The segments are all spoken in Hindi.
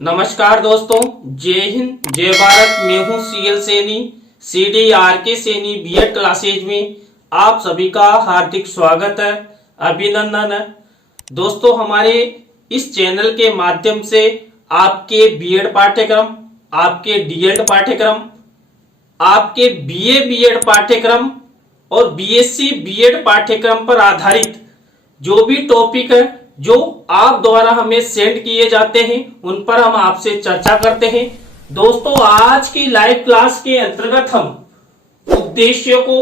नमस्कार दोस्तों, जय हिंद जय भारत। मैं हूं CL Saini, CDRK Saini BEd classes में आप सभी का हार्दिक स्वागत है, अभिनंदन है। दोस्तों, हमारे इस चैनल के माध्यम से आपके बीएड पाठ्यक्रम, आपके डीएड पाठ्यक्रम, आपके बीए बीएड पाठ्यक्रम और बीएससी बीएड पाठ्यक्रम पर आधारित जो भी टॉपिक है जो आप द्वारा हमें सेंड किए जाते हैं उन पर हम आपसे चर्चा करते हैं। दोस्तों, आज की लाइव क्लास के अंतर्गत हम उद्देश्यों को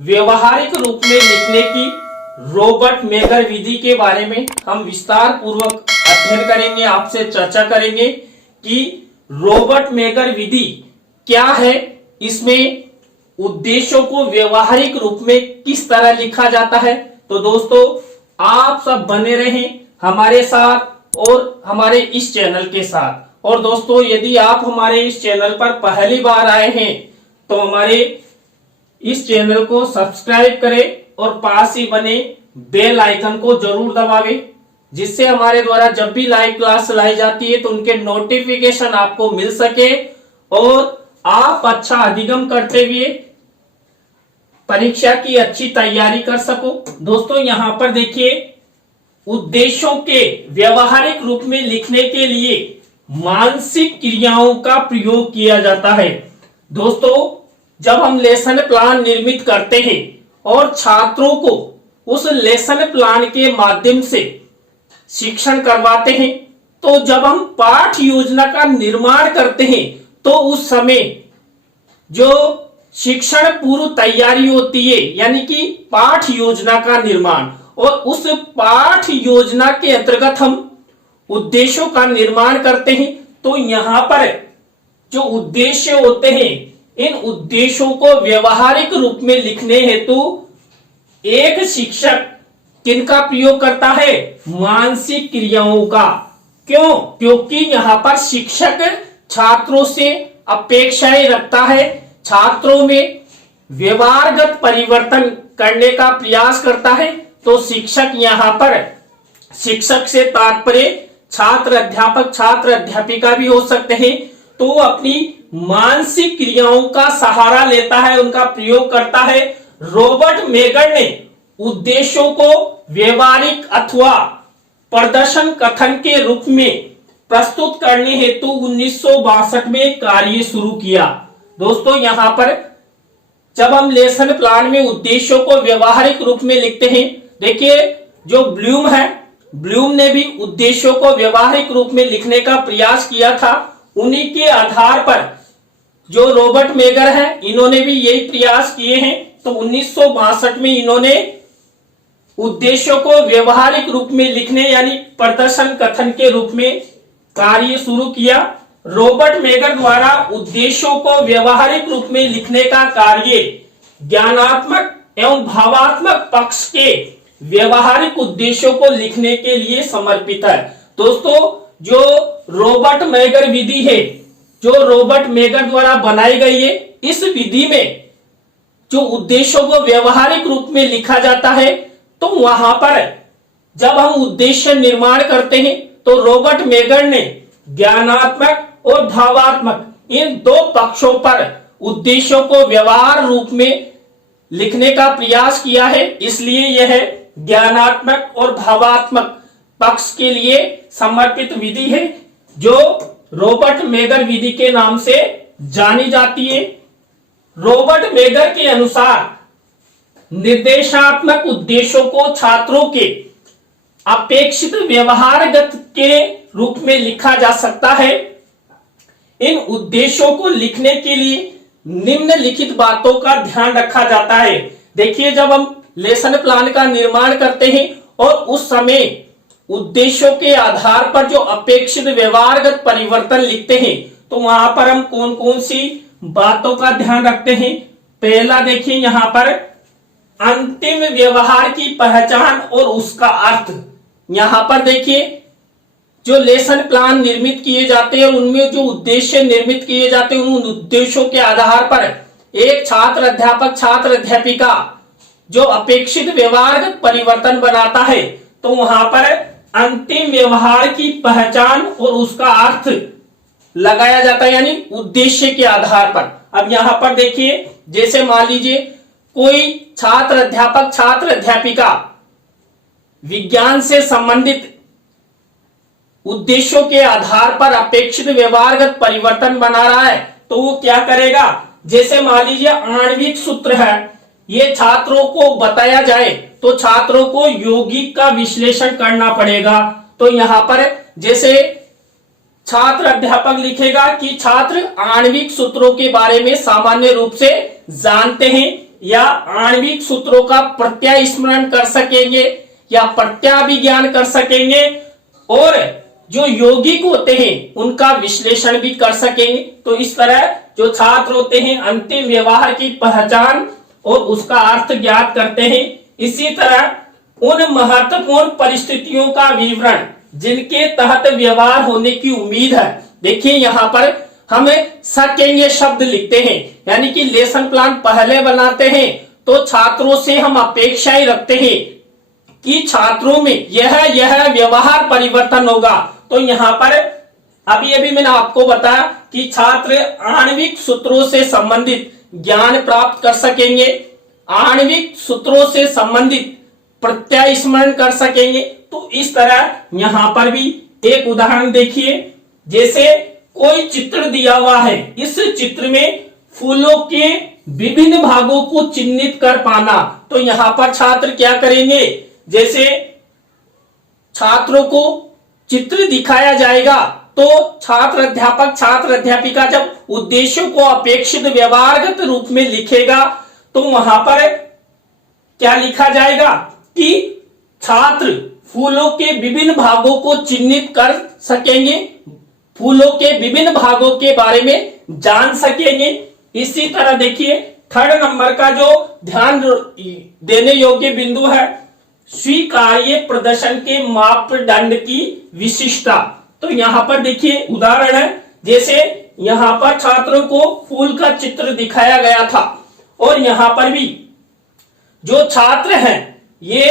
व्यवहारिक रूप में लिखने की रॉबर्ट मेगर विधि के बारे में हम विस्तार पूर्वक अध्ययन करेंगे, आपसे चर्चा करेंगे कि रॉबर्ट मेगर विधि क्या है, इसमें उद्देश्यों को व्यवहारिक रूप में किस तरह लिखा जाता है। तो दोस्तों, आप सब बने रहें हमारे साथ और हमारे इस चैनल के साथ। और दोस्तों, यदि आप हमारे इस चैनल पर पहली बार आए हैं तो हमारे इस चैनल को सब्सक्राइब करें और पास ही बने बेल आइकन को जरूर दबावें, जिससे हमारे द्वारा जब भी लाइव क्लास लाई जाती है तो उनके नोटिफिकेशन आपको मिल सके और आप अच्छा अधिगम करते हुए परीक्षा की अच्छी तैयारी कर सको। दोस्तों, यहां पर देखिए, उद्देश्यों के व्यवहारिक रूप में लिखने के लिए मानसिक क्रियाओं का प्रयोग किया जाता है। दोस्तों, जब हम लेसन प्लान निर्मित करते हैं और छात्रों को उस लेसन प्लान के माध्यम से शिक्षण करवाते हैं, तो जब हम पाठ योजना का निर्माण करते हैं तो उस समय जो शिक्षण पूर्व तैयारी होती है, यानी कि पाठ योजना का निर्माण, और उस पाठ योजना के अंतर्गत हम उद्देश्यों का निर्माण करते हैं। तो यहां पर जो उद्देश्य होते हैं, इन उद्देश्यों को व्यवहारिक रूप में लिखने हेतु एक शिक्षक किनका प्रयोग करता है? मानसिक क्रियाओं का। क्यों? क्योंकि यहां पर शिक्षक छात्रों से अपेक्षाएं रखता है, छात्रों में व्यवहारगत परिवर्तन करने का प्रयास करता है। तो शिक्षक यहां पर, शिक्षक से तात्पर्य छात्र अध्यापक, छात्र अध्यापिका भी हो सकते हैं, तो अपनी मानसिक क्रियाओं का सहारा लेता है, उनका प्रयोग करता है। रॉबर्ट मेगर ने उद्देश्यों को व्यवहारिक अथवा प्रदर्शन कथन के रूप में प्रस्तुत करने हेतु 1962 में कार्य शुरू किया। दोस्तों, यहां पर जब हम लेसन प्लान में उद्देश्यों को व्यवहारिक रूप में लिखते हैं, देखिए जो ब्लूम है, ब्लूम ने भी उद्देश्यों को व्यवहारिक रूप में लिखने का प्रयास किया था। उन्हीं के आधार पर जो रॉबर्ट मेगर है, इन्होंने भी यही प्रयास किए हैं। तो 1962 में इन्होंने उद्देश्यों को व्यवहारिक रूप में लिखने यानी प्रदर्शन कथन के रूप में कार्य शुरू किया। रॉबर्ट मेगर द्वारा उद्देश्यों को व्यवहारिक रूप में लिखने का कार्य ज्ञानात्मक एवं भावात्मक पक्ष के व्यवहारिक उद्देश्यों को लिखने के लिए समर्पित है। दोस्तों, जो रॉबर्ट मेगर विधि है, जो रॉबर्ट मेगर द्वारा बनाई गई है, इस विधि में जो उद्देश्यों को व्यवहारिक रूप में लिखा जाता है, तो वहां पर जब हम उद्देश्य निर्माण करते हैं तो रॉबर्ट मेगर ने ज्ञानात्मक और भावात्मक इन दो पक्षों पर उद्देश्यों को व्यवहार रूप में लिखने का प्रयास किया है। इसलिए यह ज्ञानात्मक और भावात्मक पक्ष के लिए समर्पित विधि है, जो रॉबर्ट मेगर विधि के नाम से जानी जाती है। रॉबर्ट मेगर के अनुसार निर्देशात्मक उद्देश्यों को छात्रों के अपेक्षित व्यवहारगत के रूप में लिखा जा सकता है। इन उद्देश्यों को लिखने के लिए निम्नलिखित बातों का ध्यान रखा जाता है। देखिए, जब हम लेसन प्लान का निर्माण करते हैं और उस समय उद्देश्यों के आधार पर जो अपेक्षित व्यवहारगत परिवर्तन लिखते हैं, तो वहां पर हम कौन कौन सी बातों का ध्यान रखते हैं। पहला देखिए, यहां पर अंतिम व्यवहार की पहचान और उसका अर्थ। यहां पर देखिए, जो लेसन प्लान निर्मित किए जाते हैं, उनमें जो उद्देश्य निर्मित किए जाते हैं, उन उद्देश्यों के आधार पर एक छात्र अध्यापक, छात्र अध्यापिका जो अपेक्षित व्यवहारगत परिवर्तन बनाता है, तो वहां पर अंतिम व्यवहार की पहचान और उसका अर्थ लगाया जाता है, यानी उद्देश्य के आधार पर। अब यहां पर देखिए, जैसे मान लीजिए कोई छात्र अध्यापक छात्र अध्यापिका विज्ञान से संबंधित उद्देश्यों के आधार पर अपेक्षित व्यवहारगत परिवर्तन बना रहा है, तो वो क्या करेगा, जैसे मान लीजिए आणविक सूत्र है, ये छात्रों को बताया जाए तो छात्रों को यौगिक का विश्लेषण करना पड़ेगा। तो यहां पर जैसे छात्र अध्यापक लिखेगा कि छात्र आणविक सूत्रों के बारे में सामान्य रूप से जानते हैं या आणविक सूत्रों का प्रत्यय स्मरण कर सकेंगे या प्रत्याभिज्ञान कर सकेंगे, और जो यौगिक होते हैं उनका विश्लेषण भी कर सकेंगे। तो इस तरह जो छात्र होते हैं अंतिम व्यवहार की पहचान और उसका अर्थ ज्ञात करते हैं। इसी तरह उन महत्वपूर्ण परिस्थितियों का विवरण जिनके तहत व्यवहार होने की उम्मीद है। देखिए यहां पर हम सकेंगे शब्द लिखते हैं, यानी कि लेसन प्लान पहले बनाते हैं तो छात्रों से हम अपेक्षाएं रखते हैं कि छात्रों में यह व्यवहार परिवर्तन होगा। तो यहां पर अभी मैंने आपको बताया कि छात्र आणविक सूत्रों से संबंधित ज्ञान प्राप्त कर सकेंगे, आणविक सूत्रों से संबंधित प्रत्यय स्मरण कर सकेंगे। तो इस तरह यहां पर भी एक उदाहरण देखिए, जैसे कोई चित्र दिया हुआ है, इस चित्र में फूलों के विभिन्न भागों को चिन्हित कर पाना। तो यहां पर छात्र क्या करेंगे, जैसे छात्रों को चित्र दिखाया जाएगा तो छात्र अध्यापिका जब उद्देश्यों को अपेक्षित व्यवहारगत रूप में लिखेगा तो वहां पर क्या लिखा जाएगा कि छात्र फूलों के विभिन्न भागों को चिन्हित कर सकेंगे, फूलों के विभिन्न भागों के बारे में जान सकेंगे। इसी तरह देखिए थर्ड नंबर का जो ध्यान देने योग्य बिंदु है, स्वीकार्य प्रदर्शन के मापदंड की विशिष्टता। तो यहां पर देखिए उदाहरण है, जैसे यहां पर छात्रों को फूल का चित्र दिखाया गया था और यहां पर भी जो छात्र हैं ये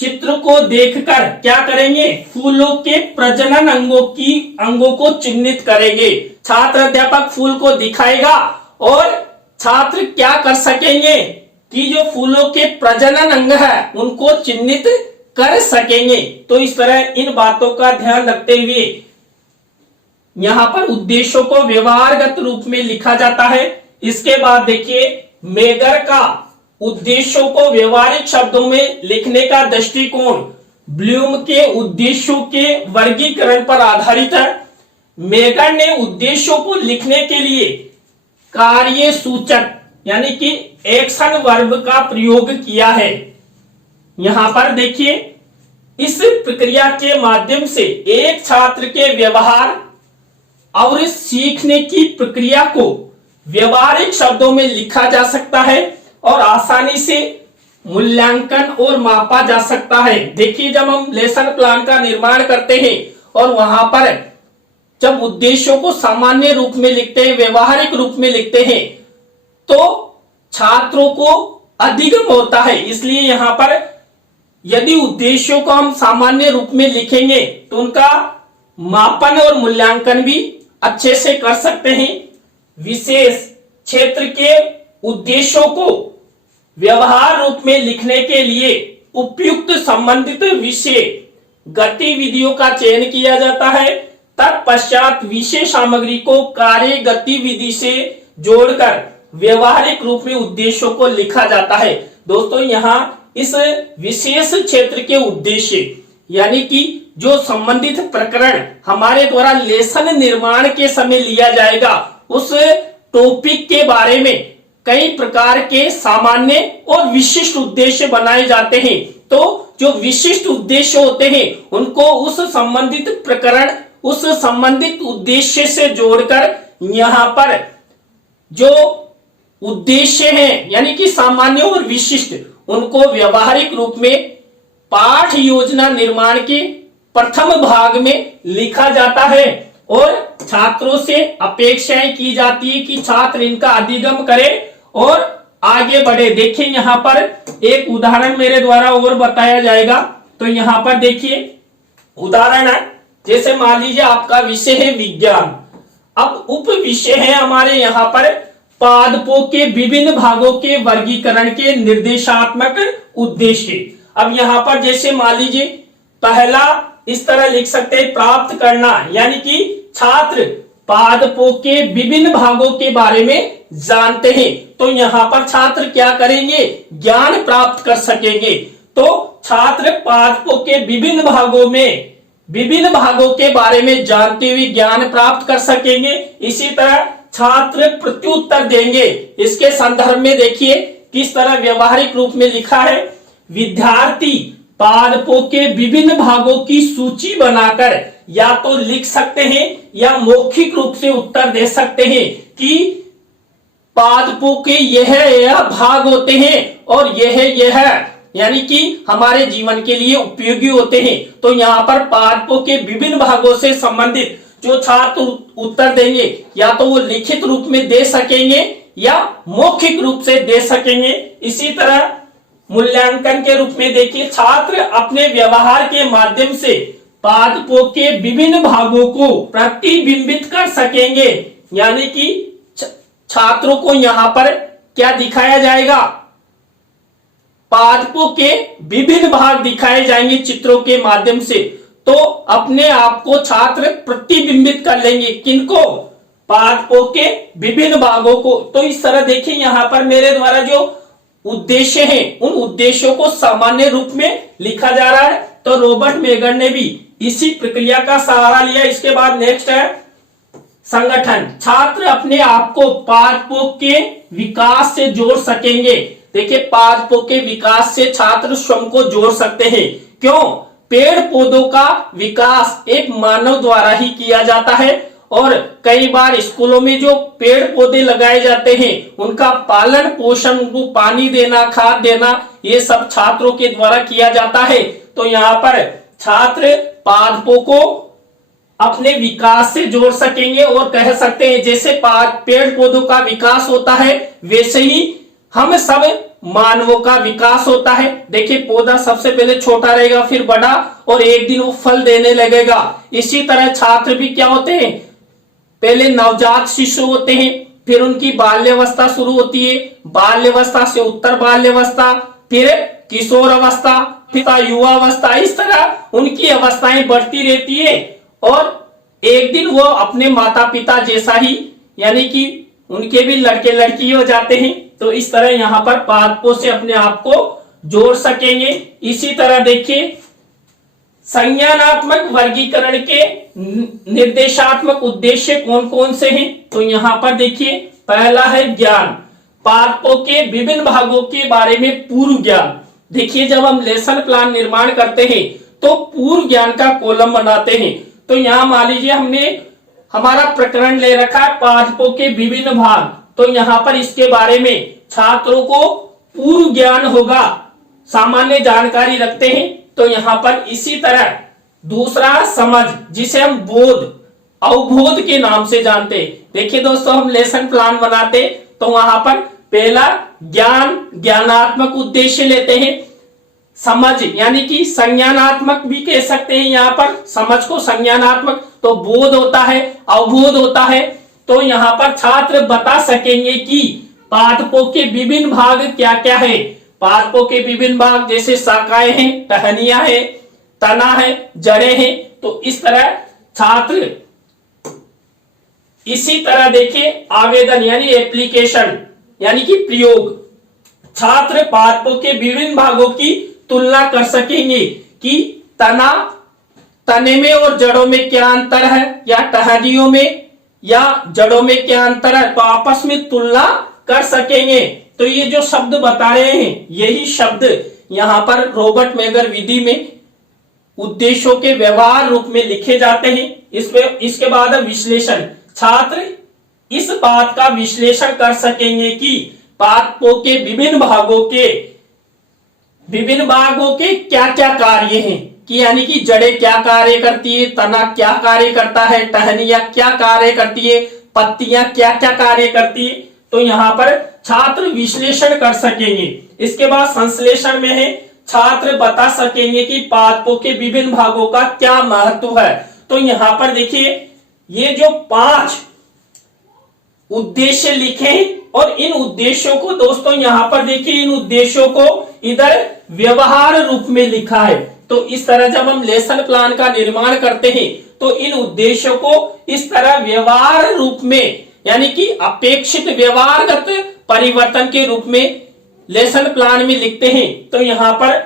चित्र को देखकर क्या करेंगे, फूलों के प्रजनन अंगों को चिन्हित करेंगे। छात्र अध्यापक फूल को दिखाएगा और छात्र क्या कर सकेंगे कि जो फूलों के प्रजनन अंग है उनको चिन्हित कर सकेंगे। तो इस तरह इन बातों का ध्यान रखते हुए यहां पर उद्देश्यों को व्यवहारगत रूप में लिखा जाता है। इसके बाद देखिए मेगर का उद्देश्यों को व्यवहारिक शब्दों में लिखने का दृष्टिकोण ब्लूम के उद्देश्यों के वर्गीकरण पर आधारित है। मेगर ने उद्देश्यों को लिखने के लिए कार्य सूचक यानी कि एक्शन वर्ब का प्रयोग किया है। यहां पर देखिए इस प्रक्रिया के माध्यम से एक छात्र के व्यवहार और सीखने की प्रक्रिया को व्यवहारिक शब्दों में लिखा जा सकता है और आसानी से मूल्यांकन और मापा जा सकता है। देखिए जब हम लेसन प्लान का निर्माण करते हैं और वहां पर जब उद्देश्यों को सामान्य रूप में लिखते हैं, व्यवहारिक रूप में लिखते हैं, तो छात्रों को अधिगम होता है। इसलिए यहां पर यदि उद्देश्यों को हम सामान्य रूप में लिखेंगे तो उनका मापन और मूल्यांकन भी अच्छे से कर सकते हैं। विशेष क्षेत्र के उद्देश्यों को व्यवहार रूप में लिखने के लिए उपयुक्त संबंधित विषय गतिविधियों का चयन किया जाता है। तत्पश्चात विषय सामग्री को कार्य गतिविधि से जोड़कर व्यवहारिक रूप में उद्देश्यों को लिखा जाता है। दोस्तों यहाँ इस विशेष क्षेत्र के उद्देश्य यानी कि जो संबंधित प्रकरण हमारे द्वारा लेसन निर्माण के समय लिया जाएगा उस टॉपिक के बारे में कई प्रकार के सामान्य और विशिष्ट उद्देश्य बनाए जाते हैं। तो जो विशिष्ट उद्देश्य होते हैं उनको उस संबंधित प्रकरण उस संबंधित उद्देश्य से जोड़कर यहाँ पर जो उद्देश्य हैं यानी कि सामान्य और विशिष्ट उनको व्यवहारिक रूप में पाठ योजना निर्माण के प्रथम भाग में लिखा जाता है और छात्रों से अपेक्षाएं की जाती है कि छात्र इनका अधिगम करे और आगे बढ़े। देखिए यहाँ पर एक उदाहरण मेरे द्वारा और बताया जाएगा। तो यहाँ पर देखिए उदाहरण है, जैसे मान लीजिए आपका विषय है विज्ञान, अब उप विषय है हमारे यहाँ पर पादपों के विभिन्न भागों के वर्गीकरण के निर्देशात्मक उद्देश्य। अब यहाँ पर जैसे मान लीजिए पहला इस तरह लिख सकते हैं, प्राप्त करना, यानी कि छात्र पादपों के विभिन्न भागों के बारे में जानते हैं, तो यहाँ पर छात्र क्या करेंगे, ज्ञान प्राप्त कर सकेंगे। तो छात्र पादपों के विभिन्न भागों के बारे में जानते हुए ज्ञान प्राप्त कर सकेंगे। इसी तरह छात्र प्रत्युत्तर देंगे। इसके संदर्भ में देखिए किस तरह व्यवहारिक रूप में लिखा है, विद्यार्थी पादपों के विभिन्न भागों की सूची बनाकर या तो लिख सकते हैं या मौखिक रूप से उत्तर दे सकते हैं कि पादपों के यह भाग होते हैं और यह यानी कि हमारे जीवन के लिए उपयोगी होते हैं। तो यहाँ पर पादपों के विभिन्न भागों से संबंधित जो छात्र उत्तर देंगे या तो वो लिखित रूप में दे सकेंगे या मौखिक रूप से दे सकेंगे। इसी तरह मूल्यांकन के रूप में देखिए, छात्र अपने व्यवहार के माध्यम से पादपों के विभिन्न भागों को प्रतिबिंबित कर सकेंगे, यानी कि छात्रों को यहाँ पर क्या दिखाया जाएगा, पादपों के विभिन्न भाग दिखाए जाएंगे चित्रों के माध्यम से। तो अपने आप को छात्र प्रतिबिंबित कर लेंगे, किनको, पादपों के विभिन्न भागों को। तो इस तरह देखिए यहाँ पर मेरे द्वारा जो उद्देश्य हैं उन उद्देश्यों को सामान्य रूप में लिखा जा रहा है। तो रॉबर्ट मेगर ने भी इसी प्रक्रिया का सहारा लिया। इसके बाद नेक्स्ट है संगठन। छात्र अपने आप को पादपों के विकास से जोड़ सकेंगे। देखिए पादपों के विकास से छात्र स्वयं को जोड़ सकते हैं। क्यों, पेड़ पौधों का विकास एक मानव द्वारा ही किया जाता है और कई बार स्कूलों में जो पेड़ पौधे लगाए जाते हैं उनका पालन पोषण, उनको पानी देना, खाद देना, ये सब छात्रों के द्वारा किया जाता है। तो यहाँ पर छात्र पादपों को अपने विकास से जोड़ सकेंगे और कह सकते हैं जैसे पेड़ पौधों का विकास होता है वैसे ही हम सब मानवों का विकास होता है। देखिए पौधा सबसे पहले छोटा रहेगा, फिर बड़ा, और एक दिन वो फल देने लगेगा। इसी तरह छात्र भी क्या होते हैं, पहले नवजात शिशु होते हैं, फिर उनकी बाल्यावस्था शुरू होती है, बाल्यावस्था से उत्तर बाल्यावस्था, फिर किशोर अवस्था, फिर युवा अवस्था। इस तरह उनकी अवस्थाएं बढ़ती रहती है और एक दिन वो अपने माता पिता जैसा ही, यानी कि उनके भी लड़के लड़की हो जाते हैं। तो इस तरह यहाँ पर पादपों से अपने आप को जोड़ सकेंगे। इसी तरह देखिए संज्ञानात्मक वर्गीकरण के निर्देशात्मक उद्देश्य कौन कौन से हैं। तो यहाँ पर देखिए पहला है ज्ञान, पादपों के विभिन्न भागों के बारे में पूर्व ज्ञान। देखिए जब हम लेसन प्लान निर्माण करते हैं तो पूर्व ज्ञान का कॉलम बनाते हैं। तो यहाँ मान लीजिए हमने हमारा प्रकरण ले रखा है पादपों के विभिन्न भाग, तो यहाँ पर इसके बारे में छात्रों को पूर्व ज्ञान होगा, सामान्य जानकारी रखते हैं। तो यहाँ पर इसी तरह दूसरा समझ, जिसे हम बोध, अवबोध के नाम से जानते हैं। देखिए दोस्तों हम लेसन प्लान बनाते तो वहां पर पहला ज्ञान, ज्ञानात्मक उद्देश्य लेते हैं, समझ यानी कि संज्ञानात्मक भी कह सकते हैं। यहाँ पर समझ को संज्ञानात्मक, तो बोध होता है, अवबोध होता है। तो यहाँ पर छात्र बता सकेंगे कि पादपों के विभिन्न भाग क्या क्या है। पादपों के विभिन्न भाग जैसे शाखाएं हैं, टहनियां हैं, तना है, जड़ें हैं। तो इस तरह छात्र, इसी तरह देखिए आवेदन यानी एप्लीकेशन यानी कि प्रयोग, छात्र पादपों के विभिन्न भागों की तुलना कर सकेंगे कि तने में और जड़ों में क्या अंतर है, या टहनियों में या जड़ों में क्या अंतर है, तो आपस में तुलना कर सकेंगे। तो ये जो शब्द बता रहे हैं यही शब्द यहाँ पर रॉबर्ट मेगर विधि में उद्देश्यों के व्यवहार रूप में लिखे जाते हैं। इसके बाद विश्लेषण, छात्र इस बात का विश्लेषण कर सकेंगे कि पादपों के विभिन्न भागों के क्या क्या कार्य हैं, कि यानी कि जड़ें क्या कार्य करती है, तना क्या कार्य करता है, टहनियां क्या कार्य करती है, पत्तियां क्या क्या कार्य करती है। तो यहाँ पर छात्र विश्लेषण कर सकेंगे। इसके बाद संश्लेषण में है, छात्र बता सकेंगे कि पादपों के विभिन्न भागों का क्या महत्व है। तो यहां पर देखिए ये जो 5 उद्देश्य लिखे और इन उद्देश्यों को दोस्तों यहां पर देखिए इन उद्देश्यों को इधर व्यवहार रूप में लिखा है। तो इस तरह जब हम लेसन प्लान का निर्माण करते हैं तो इन उद्देश्यों को इस तरह व्यवहार रूप में यानी कि अपेक्षित व्यवहारगत परिवर्तन के रूप में लेसन प्लान में लिखते हैं। तो यहां पर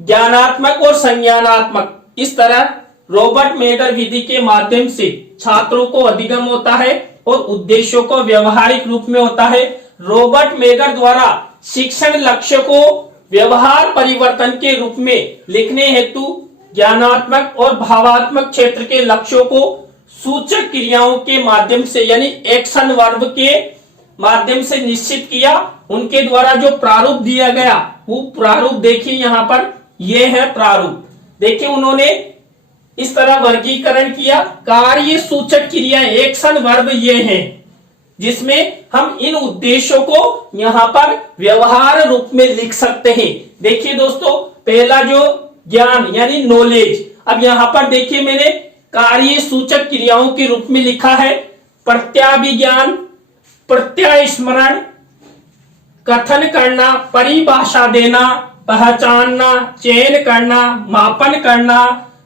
ज्ञानात्मक और संज्ञानात्मक इस तरह रॉबर्ट मेगर विधि के माध्यम से छात्रों को अधिगम होता है और उद्देश्यों को व्यवहारिक रूप में होता है। रॉबर्ट मेगर द्वारा शिक्षण लक्ष्य को व्यवहार परिवर्तन के रूप में लिखने हेतु ज्ञानात्मक और भावात्मक क्षेत्र के लक्ष्यों को सूचक क्रियाओं के माध्यम से यानी एक्शन वर्ब के माध्यम से निश्चित किया। उनके द्वारा जो प्रारूप दिया गया वो प्रारूप देखिए यहां पर ये है प्रारूप। देखिए उन्होंने इस तरह वर्गीकरण किया। कार्य सूचक क्रियाएं एक्शन वर्ब ये हैं जिसमें हम इन उद्देश्यों को यहां पर व्यवहार रूप में लिख सकते हैं। देखिए दोस्तों पहला जो ज्ञान यानी नॉलेज, अब यहां पर देखिए मैंने कार्य सूचक क्रियाओं के रूप में लिखा है प्रत्याभिज्ञान, प्रत्यास्मरण, कथन करना, परिभाषा देना, पहचानना, चयन करना, मापन करना,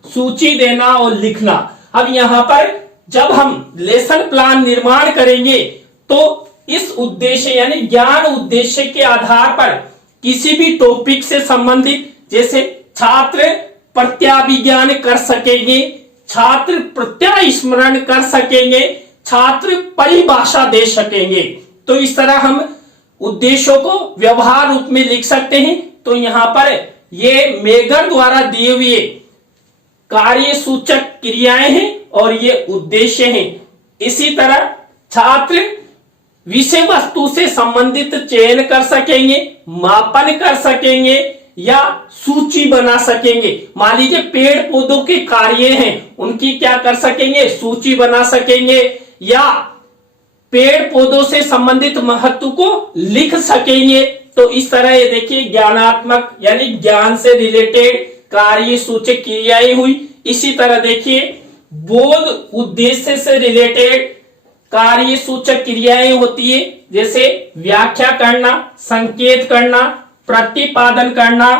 सूची देना और लिखना। अब यहां पर जब हम लेसन प्लान निर्माण करेंगे तो इस उद्देश्य यानी ज्ञान उद्देश्य के आधार पर किसी भी टॉपिक से संबंधित जैसे छात्र प्रत्याभिज्ञान कर सकेंगे, छात्र प्रत्यास्मरण कर सकेंगे, छात्र परिभाषा दे सकेंगे। तो इस तरह हम उद्देश्यों को व्यवहार रूप में लिख सकते हैं। तो यहां पर ये मेगर द्वारा दिए हुए कार्य सूचक क्रियाएं हैं और ये उद्देश्य हैं। इसी तरह छात्र विषय वस्तु से संबंधित चयन कर सकेंगे, मापन कर सकेंगे या सूची बना सकेंगे। मान लीजिए पेड़ पौधों के कार्य हैं उनकी क्या कर सकेंगे, सूची बना सकेंगे या पेड़ पौधों से संबंधित महत्व को लिख सकेंगे। तो इस तरह ये देखिए ज्ञानात्मक यानी ज्ञान से रिलेटेड कार्य सूचक क्रियाएं हुई। इसी तरह देखिए बोध उद्देश्य से रिलेटेड कार्य सूचक क्रियाएं होती है जैसे व्याख्या करना, संकेत करना, प्रतिपादन करना,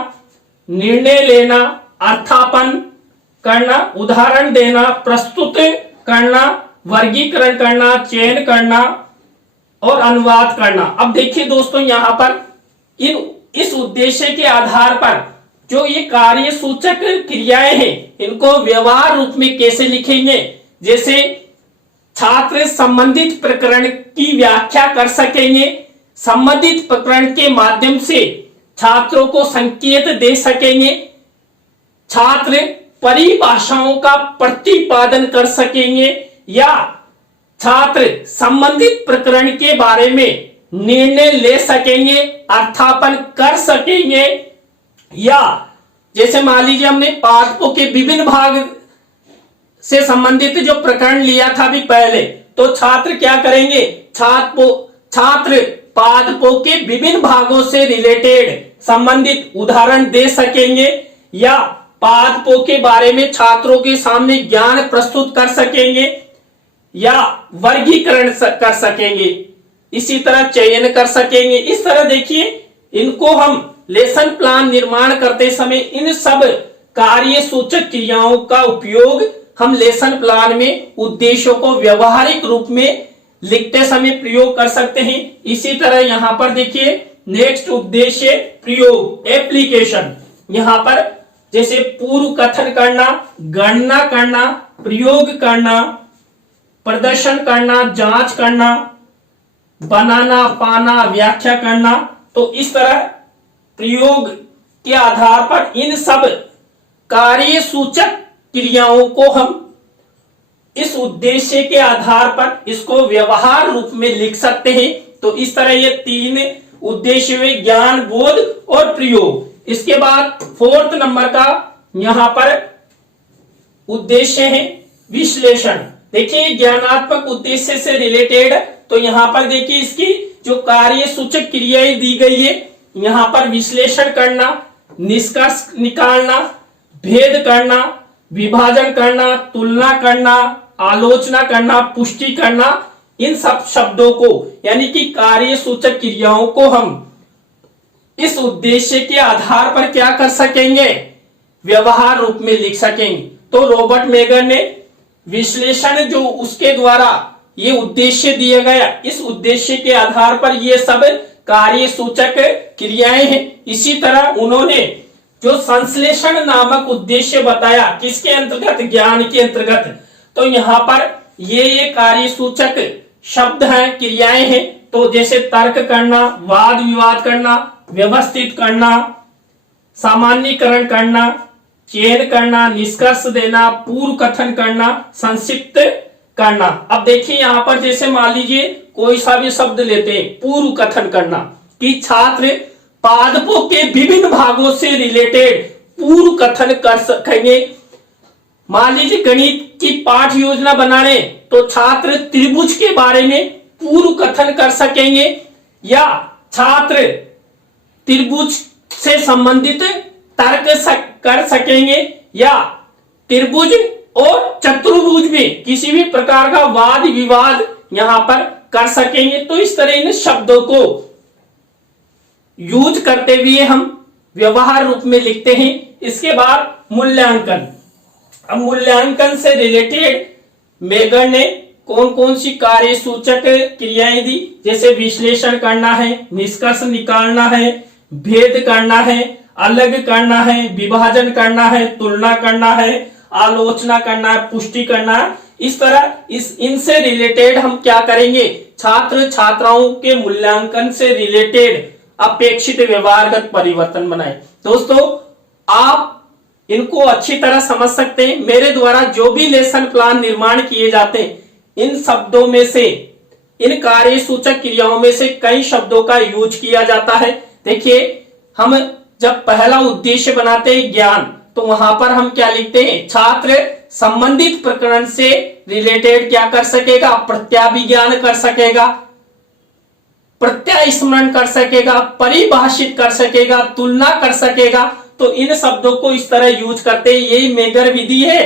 निर्णय लेना, अर्थापन करना, उदाहरण देना, प्रस्तुत करना, वर्गीकरण करना, चयन करना और अनुवाद करना। अब देखिए दोस्तों यहां पर इस उद्देश्य के आधार पर जो ये कार्य सूचक क्रियाएं हैं इनको व्यवहार रूप में कैसे लिखेंगे। जैसे छात्र संबंधित प्रकरण की व्याख्या कर सकेंगे, संबंधित प्रकरण के माध्यम से छात्रों को संकेत दे सकेंगे, छात्र परिभाषाओं का प्रतिपादन कर सकेंगे या छात्र संबंधित प्रकरण के बारे में निर्णय ले सकेंगे, अर्थापन कर सकेंगे या जैसे मान लीजिए हमने पादपों के विभिन्न भाग से संबंधित जो प्रकरण लिया था अभी पहले, तो छात्र क्या करेंगे, छात्र पादपों के विभिन्न भागों से रिलेटेड संबंधित उदाहरण दे सकेंगे या पादपों के बारे में छात्रों के सामने ज्ञान प्रस्तुत कर सकेंगे या वर्गीकरण कर सकेंगे, इसी तरह चयन कर सकेंगे। इस तरह देखिए इनको हम लेसन प्लान निर्माण करते समय इन सब कार्य सूचक क्रियाओं का उपयोग हम लेसन प्लान में उद्देश्यों को व्यवहारिक रूप में लिखते समय प्रयोग कर सकते हैं। इसी तरह यहां पर देखिए नेक्स्ट उद्देश्य प्रयोग एप्लीकेशन। यहां पर जैसे पूर्व कथन करना, गणना करना, प्रयोग करना, प्रदर्शन करना, जांच करना, बनाना, पाना, व्याख्या करना। तो इस तरह प्रयोग के आधार पर इन सब कार्य सूचक क्रियाओं को हम इस उद्देश्य के आधार पर इसको व्यवहार रूप में लिख सकते हैं। तो इस तरह ये 3 उद्देश्य हुए, ज्ञान, बोध और प्रयोग। इसके बाद 4th नंबर का यहां पर उद्देश्य है विश्लेषण। देखिए ज्ञानात्मक उद्देश्य से रिलेटेड, तो यहां पर देखिए इसकी जो कार्य सूचक क्रियाएं दी गई है, यहां पर विश्लेषण करना, निष्कर्ष निकालना, भेद करना, विभाजन करना, तुलना करना, आलोचना करना, पुष्टि करना, इन सब शब्दों को यानी कि कार्य सूचक क्रियाओं को हम इस उद्देश्य के आधार पर क्या कर सकेंगे, व्यवहार रूप में लिख सकेंगे। तो रॉबर्ट मेगर ने विश्लेषण जो उसके द्वारा ये उद्देश्य दिया गया, इस उद्देश्य के आधार पर ये सब कार्य सूचक क्रियाएं हैं। इसी तरह उन्होंने जो संश्लेषण नामक उद्देश्य बताया, किसके अंतर्गत, ज्ञान के अंतर्गत। तो यहां पर ये कार्य सूचक शब्द हैं, क्रियाएं हैं। तो जैसे तर्क करना, वाद विवाद करना, व्यवस्थित करना, सामान्यीकरण करना, चयन करना, निष्कर्ष देना, पूर्व कथन करना, संक्षिप्त करना। अब देखिए यहां पर जैसे मान लीजिए कोई सा भी शब्द लेते हैं, पूर्व कथन करना, कि छात्र पादपों के विभिन्न भागों से रिलेटेड पूर्व कथन कर सकेंगे। मान लीजिए गणित की पाठ योजना बना रहे तो छात्र त्रिभुज के बारे में पूर्व कथन कर सकेंगे, या छात्र त्रिभुज से संबंधित तर्क कर सकेंगे, या त्रिभुज और चतुर्भुज में किसी भी प्रकार का वाद विवाद यहां पर कर सकेंगे। तो इस तरह इन शब्दों को यूज करते हुए हम व्यवहार रूप में लिखते हैं। इसके बाद मूल्यांकन। अब मूल्यांकन से रिलेटेड मेगर ने कौन कौन सी कार्य सूचक क्रियाएं दी, जैसे विश्लेषण करना है, निष्कर्ष निकालना है, भेद करना है, अलग करना है, विभाजन करना है, तुलना करना है, आलोचना करना है, पुष्टि करना है। इस तरह इनसे रिलेटेड हम क्या करेंगे, छात्र छात्राओं के मूल्यांकन से रिलेटेड अपेक्षित व्यवहारगत परिवर्तन बनाए। दोस्तों आप इनको अच्छी तरह समझ सकते हैं। मेरे द्वारा जो भी लेसन प्लान निर्माण किए जाते हैं, इन शब्दों में से, इन कार्य सूचक क्रियाओं में से कई शब्दों का यूज किया जाता है। देखिए हम जब पहला उद्देश्य बनाते हैं ज्ञान, तो वहां पर हम क्या लिखते हैं, छात्र संबंधित प्रकरण से रिलेटेड क्या कर सकेगा, प्रत्याभिज्ञान कर सकेगा, प्रत्यास्मरण कर सकेगा, परिभाषित कर सकेगा, तुलना कर सकेगा। तो इन शब्दों को इस तरह यूज करते हैं, यही मेगर विधि है।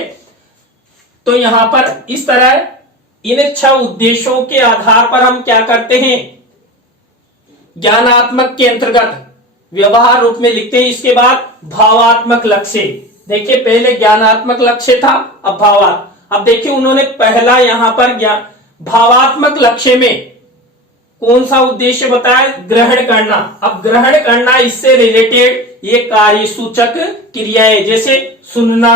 तो यहां पर इस तरह इन 6 उद्देश्यों के आधार पर हम क्या करते हैं, ज्ञानात्मक के अंतर्गत व्यवहार रूप में लिखते हैं। इसके बाद भावात्मक लक्ष्य। देखिए पहले ज्ञानात्मक लक्ष्य था, अब भावात्मक। अब देखिए उन्होंने पहला यहां पर भावात्मक लक्ष्य में कौन सा उद्देश्य बताया, ग्रहण करना। अब ग्रहण करना, इससे रिलेटेड ये कार्य सूचक क्रियाएं, जैसे सुनना,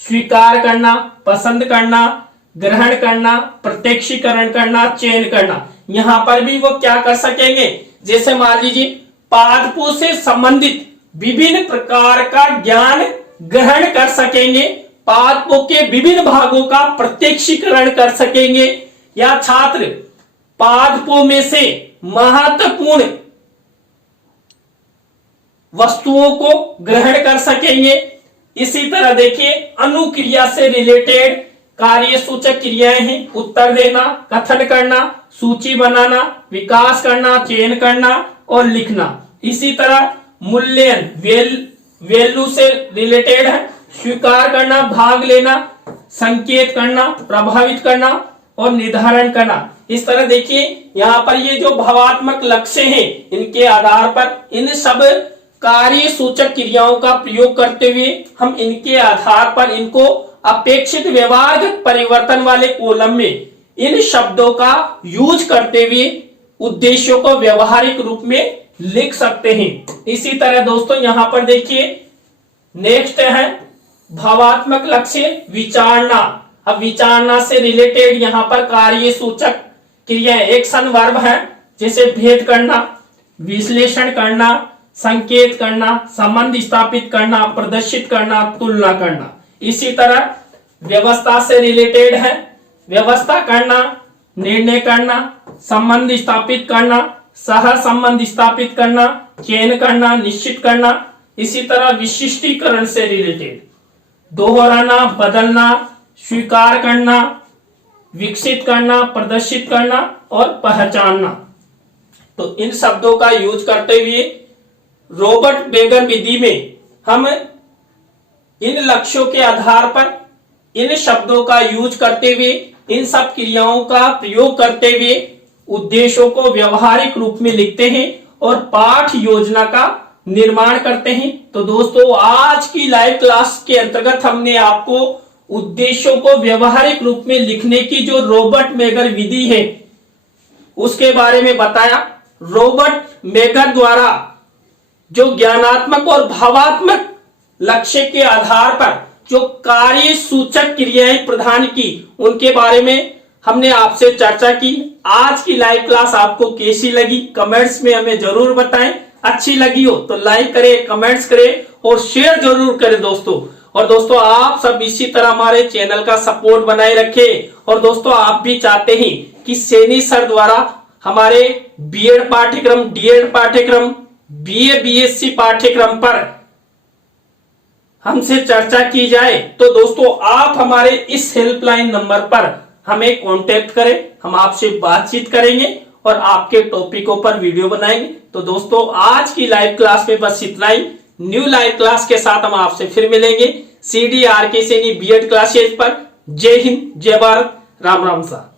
स्वीकार करना, पसंद करना, ग्रहण करना, प्रत्यक्षीकरण करना, चयन करना। यहां पर भी वो क्या कर सकेंगे, जैसे मान लीजिए पादपों से संबंधित विभिन्न प्रकार का ज्ञान ग्रहण कर सकेंगे, पादपों के विभिन्न भागों का प्रत्यक्षीकरण कर सकेंगे, या छात्र पादपों में से महत्वपूर्ण वस्तुओं को ग्रहण कर सकेंगे। इसी तरह देखिए अनुक्रिया से रिलेटेड कार्य सूचक क्रियाएं हैं, उत्तर देना, कथन करना, सूची बनाना, विकास करना, चयन करना और लिखना। इसी तरह मूल्यन वैल्यू से रिलेटेड है, स्वीकार करना, भाग लेना, संकेत करना, प्रभावित करना और निर्धारण करना। इस तरह देखिए यहाँ पर ये जो भावात्मक लक्ष्य हैं, इनके आधार पर इन सब कार्य सूचक क्रियाओं का प्रयोग करते हुए हम इनके आधार पर इनको अपेक्षित व्यवहारगत परिवर्तन वाले कॉलम में इन शब्दों का यूज करते हुए उद्देश्यों को व्यवहारिक रूप में लिख सकते हैं। इसी तरह दोस्तों यहाँ पर देखिए नेक्स्ट है भावात्मक लक्ष्य विचारना। अब विचारना से रिलेटेड यहाँ पर कार्य सूचक क्रिया एक्शन वर्ब है, जैसे भेद करना, विश्लेषण करना, संकेत करना, संबंध स्थापित करना, प्रदर्शित करना, तुलना करना। इसी तरह व्यवस्था से रिलेटेड है, व्यवस्था करना, निर्णय करना, संबंध स्थापित करना, सह संबंध स्थापित करना, चयन करना, निश्चित करना। इसी तरह विशिष्टीकरण से रिलेटेड दोहराना, बदलना, स्वीकार करना, विकसित करना, प्रदर्शित करना और पहचानना। तो इन शब्दों का यूज करते हुए रॉबर्ट मेगर विधि में हम इन लक्ष्यों के आधार पर इन शब्दों का यूज करते हुए, इन सब क्रियाओं का प्रयोग करते हुए उद्देश्यों को व्यवहारिक रूप में लिखते हैं और पाठ योजना का निर्माण करते हैं। तो दोस्तों, आज की लाइव क्लास के अंतर्गत हमने आपको उद्देश्यों को व्यवहारिक रूप में लिखने की जो रॉबर्ट मेगर विधि है उसके बारे में बताया। रॉबर्ट मेगर द्वारा जो ज्ञानात्मक और भावात्मक लक्ष्य के आधार पर जो कार्य सूचक क्रियाएं प्रदान की, उनके बारे में हमने आपसे चर्चा की। आज की लाइव क्लास आपको कैसी लगी कमेंट्स में हमें जरूर बताएं। अच्छी लगी हो तो लाइक करें, कमेंट्स करें और शेयर जरूर करें दोस्तों। और दोस्तों, आप सब इसी तरह हमारे चैनल का सपोर्ट बनाए रखें। और दोस्तों, आप भी चाहते हैं कि सैनी सर द्वारा हमारे बीएड पाठ्यक्रम, डीएड पाठ्यक्रम, बीए, बीएससी पाठ्यक्रम पर हमसे चर्चा की जाए, तो दोस्तों आप हमारे इस हेल्पलाइन नंबर पर हमें कांटेक्ट करें। हम आपसे बातचीत करेंगे और आपके टॉपिकों पर वीडियो बनाएंगे। तो दोस्तों, आज की लाइव क्लास में बस इतना ही। न्यू लाइव क्लास के साथ हम आपसे फिर मिलेंगे CDRK सैनी बीएड क्लासेज पर। जय हिंद, जय भारत, राम राम सा।